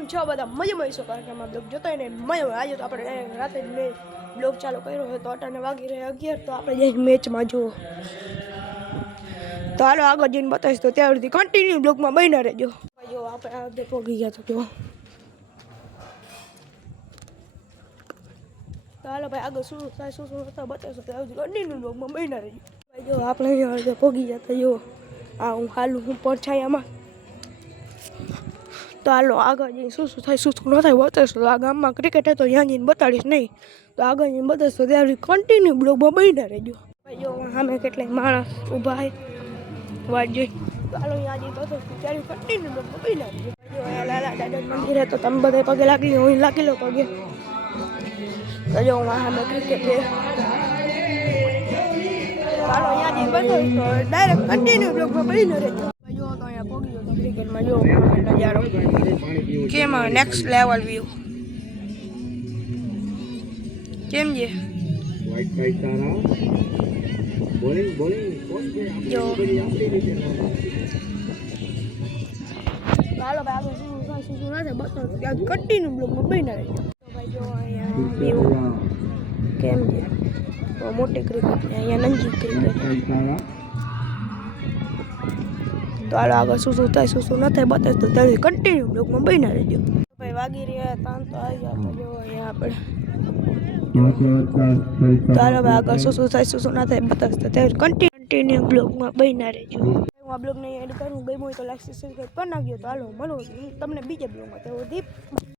કેમ છો બધા મજામાં છો કારણ કે અમારા બ્લોગ જોતા ને મજા આજે તો આપણે રાતે બ્લોગ ચાલુ કર્યો હોય તો અટાને વાગી રહ્યા 11 તો આપણે જઈને મેચમાં જુઓ તો હાલો આગળ જઈને બતાવીશ તો ત્યાં સુધી કન્ટિન્યુ બ્લોગમાં બન્યા રહેજો જો આપણે આ પોગી ગયા તો જો તો હાલો ભાઈ આગળ શું થાય શું હતા બતાવીશું ત્યાં સુધી કન્ટિન્યુ બ્લોગમાં બન્યા રહેજો ભાઈ જો આપણે અહીંયા પોગી ગયા તો જો આ હું હાલું હું પડછાયામાં તો હાલો આગળ જઈને શું થાય શું ન થાય બતાવીશું આ ગામમાં ક્રિકેટ હોય તો ત્યાં જઈને બતાડીશ નહીં તો આગળ જઈને બતાવીશું ત્યાં કન્ટિન્યુ બ્લોગમાં બન્યા રહેજો ભાઈ જો સામે કેટલાય માણસ ઊભા છે વાટ જોઈ તો હાલો અહીંયા જઈને બતાવીશું ત્યારે કન્ટિન્યુ બ્લોગમાં બન્યા રહેજો જો અહીંયા લાલા દાદા મંદિર તો તમે બધા પગે લાગી હું લાગી લો પગે તો જો સામે ક્રિકેટ છે હાલો અહીંયા જઈને બતાવીશ તો ડાયરેક્ટ કન્ટિન્યુ બ્લોગમાં બન્યા રહેજો ક્રિકેટમાં જો નજારો કેમ નેક્સ્ટ લેવલ વ્યૂ કેમ છે જો હાલો ભાઈ આગળ શું ના થાય બસ ત્યાં કન્ટિન્યુ બ્લોગમાં બન્યા રહેજો ભાઈ જો અહીંયા વ્યૂ કેમ છે મોટી ક્રિકેટ અહીંયા નંજી ક્રિકેટ તો હાલો આગળ શું થાય શું ન થાય બતાવીશ તો ત્યારે કન્ટિન્યુ બ્લોગમાં બન્યા રહેજો ભાઈ વાગી રહ્યા તાન તો આવી ગયા જો અહીંયા આપણે તો હાલો ભાઈ આગળ શું થાય શું ના થાય બતાવીશ તો ત્યારે કન્ટિન્યુ બ્લોગમાં બન્યા રહેજો હું આ બ્લોગને એડ કરું ગમ્યું હોય તો લાઈક સબસ્ક્રાઈબ કરી નાખજો તો હાલો મળો તમને બીજા બ્લોગમાં તો દીપ